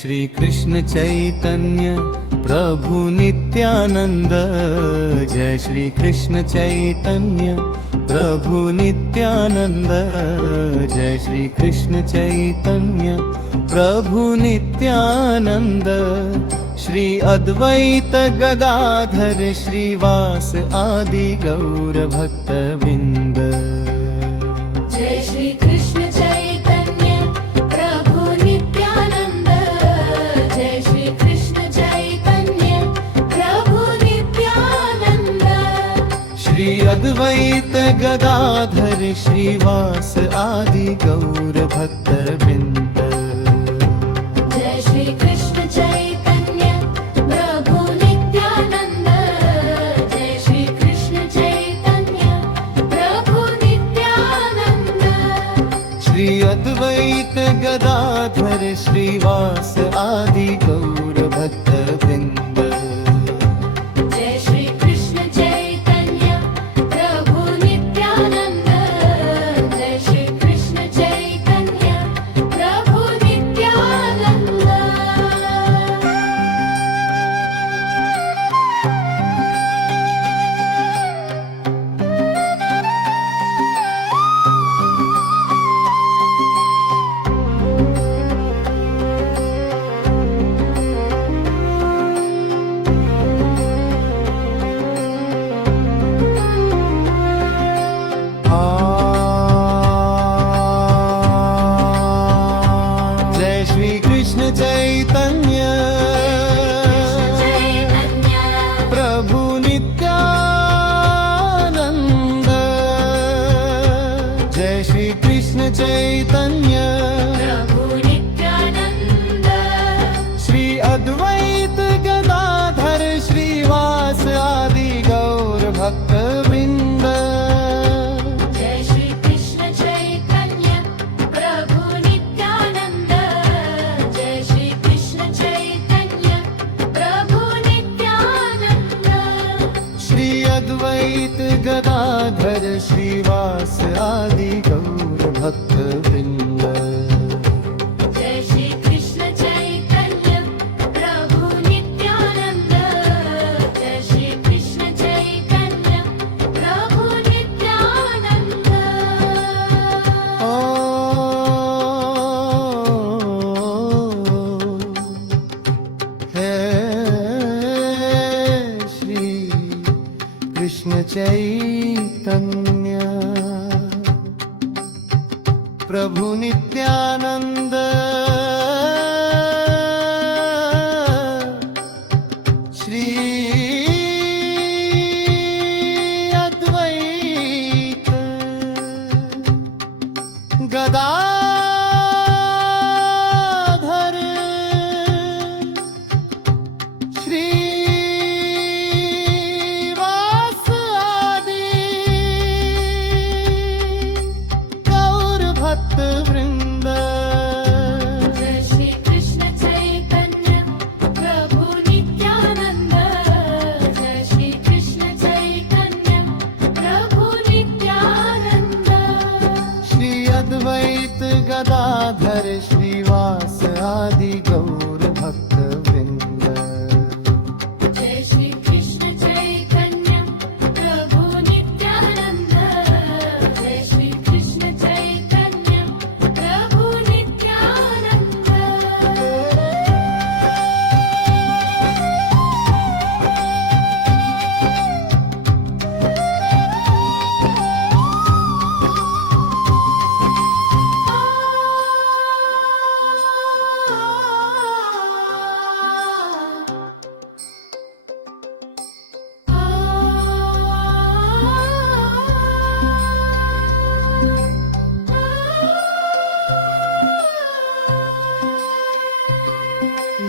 श्री कृष्ण चैतन्य प्रभु नित्यानंद, जय श्री कृष्ण चैतन्य प्रभु नित्यानंद, जय श्री कृष्ण चैतन्य प्रभु नित्यानंद। श्री अद्वैत गदाधर श्रीवास आदि गौर भक्तवृंद। जय श्री कृष्ण चैतन्य प्रभु नित्यानंद, जय श्री कृष्ण चैतन्य प्रभु नित्यानंद। श्री अद्वैत गदाधर श्रीवास आदि गौर भक्तवृंद। जय श्री कृष्ण चैतन्य प्रभु नित्यानंद, जय श्री कृष्ण चैतन्य प्रभु नित्यानंद। श्री अद्वैत गदाधर श्रीवास आदि गौर भक्तवृंद। जय श्री कृष्ण चैतन्य प्रभु नित्यानंद, जय श्री कृष्ण चैतन्य प्रभु नित्यानंद। जय श्री कृष्ण चैतन्य प्रभु नित्यानंद, जय श्री कृष्ण चैतन्य प्रभु नित्यानंद। श्री अद्वैत गदाधर श्रीवास आदि गौर भक्तवृंद। जय श्री कृष्ण चैतन्य प्रभु नित्यानंद, जय श्री कृष्ण चैतन्य प्रभु नित्यानंद। श्री अद्वैत गदाधर श्रीवास आदि गौर भक्तवृंद। जय श्री कृष्ण चैतन्य प्रभु नित्यानंद, जय श्री कृष्ण चैतन्य प्रभु नित्यानंद। हे श्री कृष्ण चैतन्य प्रभु नित्यानंद, श्री अद्वैत गदाधर श्रीवास आदि गौर भक्तवृंद। जय श्री कृष्ण चैतन्य प्रभु नित्यानंद, जय श्री कृष्ण चैतन्य प्रभु नित्यानंद। श्री अद्वैत गदाधर श्रीवास आदि गौर भक्तवृंद। जय श्री कृष्ण चैतन्य प्रभु नित्यानंद, जय श्री कृष्ण चैतन्य प्रभु नित्यानंद।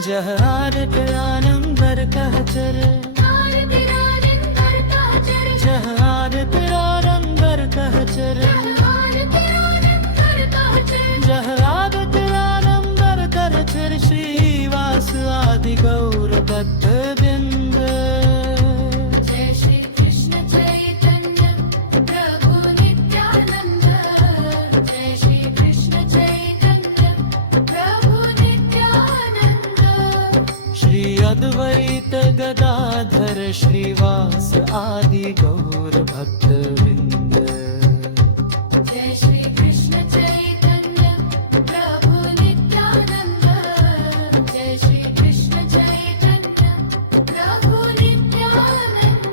जह आरत आनंदर कहचर, जह आरत आनंदर कहचर, जह आरत आनंदर कहचर श्रीवास आदि गौर भक्तवृंद। जय श्री कृष्ण चैतन्य प्रभु नित्यानंद, जय श्री कृष्ण चैतन्य प्रभु नित्यानंद। गदाधर श्रीवास आदि गौर भक्तवृंद जय श्री कृष्ण चैतन्य प्रभु नित्यानंद जय श्री कृष्ण चैतन्य प्रभु नित्यानंद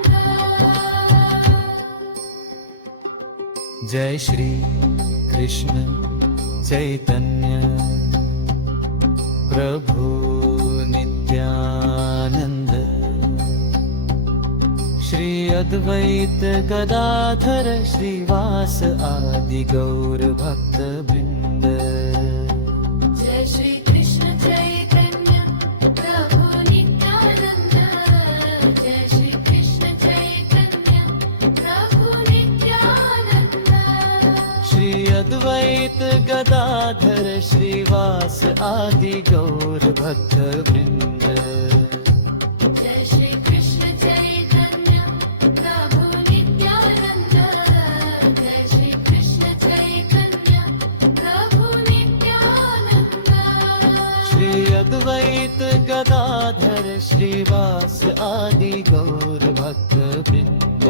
जय श्री कृष्ण चैतन्य प्रभु नित्यानंद श्री अद्वैत गदाधर श्रीवास आदि गौर भक्तवृंद जय श्री कृष्ण चैतन्य प्रभु नित्यानंद जय श्री कृष्ण चैतन्य प्रभु नित्यानंद श्री अद्वैत गदाधर श्रीवास आदि गौर भक्तवृंद जय श्री कृष्ण चैतन्य प्रभु नित्यानंद जय श्री कृष्ण चैतन्य प्रभु नित्यानंद श्री अद्वैत गदाधर श्रीवास आदि गौर भक्तवृंद